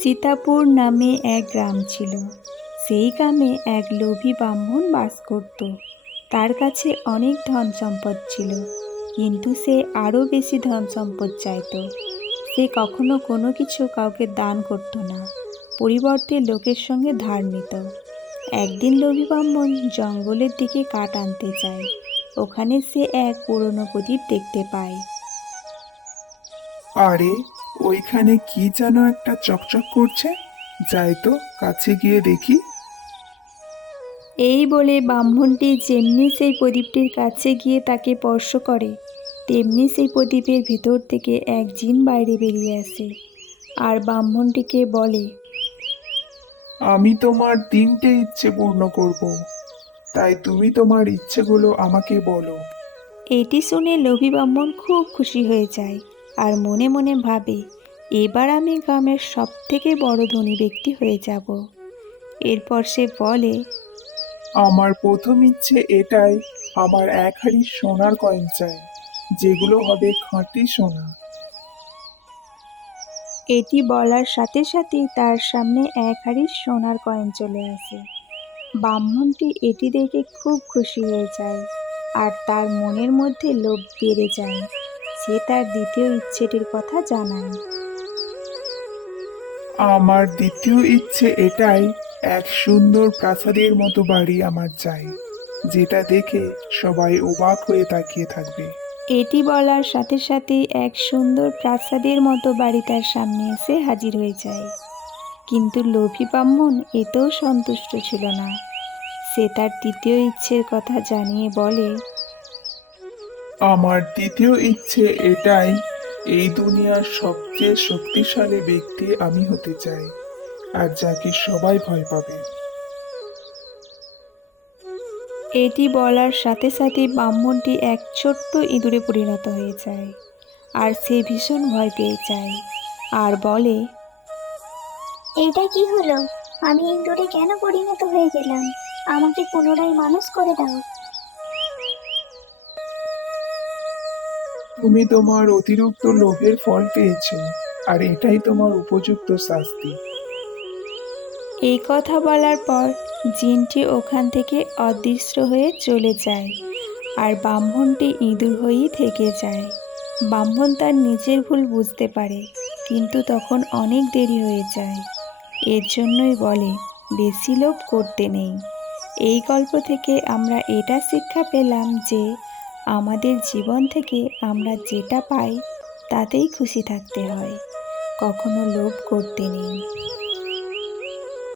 সীতাপুর নামে এক গ্রাম ছিল। সেই গ্রামে এক লোভী ব্রাহ্মণ বাস করত। তার কাছে অনেক ধন সম্পদ ছিল, কিন্তু সে আরও বেশি ধন সম্পদ চাইত। সে কখনো কোনো কিছু কাউকে দান করত না, পরিবর্তে লোকের সঙ্গে ধার নিত। একদিন লোভী ব্রাহ্মণ জঙ্গলের দিকে কাঠ আনতে যায়। ওখানে সে এক পুরনো প্রদীপ দেখতে পায়। আরে, ওইখানে কি যেন একটা চকচক করছে। যাই তো কাছে গিয়ে দেখি। এই বলে ব্রাহ্মণটি যেমনি সেই প্রদীপটির কাছে গিয়ে তাকে স্পর্শ করে, তেমনি সেই প্রদীপের ভেতর থেকে এক জিন বাইরে বেরিয়ে আসে আর ব্রাহ্মণটিকে বলে, আমি তোমার 3টে ইচ্ছে পূর্ণ করব, তাই তুমি তোমার ইচ্ছেগুলো আমাকে বলো। এটি শুনে লোভী ব্রাহ্মণ খুব খুশি হয়ে যায় আর মনে মনে ভাবে, এবার আমি গ্রামের সব থেকে বড় ধনী ব্যক্তি হয়ে যাব। এরপর সে বলে, আমার প্রথম ইচ্ছে এটাই, আমার 1 হাঁড়ি সোনার কয়েন চাই, যেগুলো হবে খাঁটি সোনা। এটি বলার সাথে সাথেই তার সামনে এক হাঁড়ি সোনার কয়েন চলে আসে। ব্রাহ্মণটি এটি দেখে খুব খুশি হয়ে যায় আর তার মনের মধ্যে লোভ বেড়ে যায়। সে তার দ্বিতীয় ইচ্ছেটির কথা জানায়। আমার দ্বিতীয় ইচ্ছে এটাই, এক সুন্দর প্রাসাদের মতো বাড়ি আমার চাই, যেটা দেখে সবাই অবাক হয়ে তাকিয়ে থাকবে। এটি বলার সাথে সাথেই এক সুন্দর প্রাসাদের মতো বাড়ি তার সামনে এসে হাজির হয়ে যায়। কিন্তু লোভী ব্রাহ্মণ এতেও সন্তুষ্ট ছিল না। সে তার তৃতীয় ইচ্ছের কথা জানিয়ে বলে, আমার তৃতীয় ইচ্ছে এটাই, এই দুনিয়ার সবচেয়ে শক্তিশালী ব্যক্তি আমি হতে চাই, আর যাকে সবাই ভয় পাবে। এটি বলার সাথে সাথে ব্রাহ্মণটি এক ছোট্ট ইঁদুরে পরিণত হয়ে যায় আর সে ভীষণ ভয় পেয়ে যায় আর বলে, এটা কি হলো? আমি ইঁদুরে কেন পরিণত হয়ে গেলাম? আমাকে পুনরায় মানুষ করে দাও। তুমি তোমার অতিরিক্ত লোভের ফল পেয়েছো, আর এটাই তোমার উপযুক্ত শাস্তি। এই কথা বলার পর জিনটি ওখান থেকে অদৃশ্য হয়ে চলে যায় আর ব্রাহ্মণটি ইঁদুর হয়েই থেকে যায়। ব্রাহ্মণ তার নিজের ভুল বুঝতে পারে, কিন্তু তখন অনেক দেরি হয়ে যায়। এর জন্যই বলে, বেশি লোভ করতে নেই। এই গল্প থেকে আমরা এটা শিক্ষা পেলাম যে আমাদের জীবন থেকে আমরা যেটা পাই তাতেই খুশি থাকতে হয়, কখনো লোভ করতে নেই।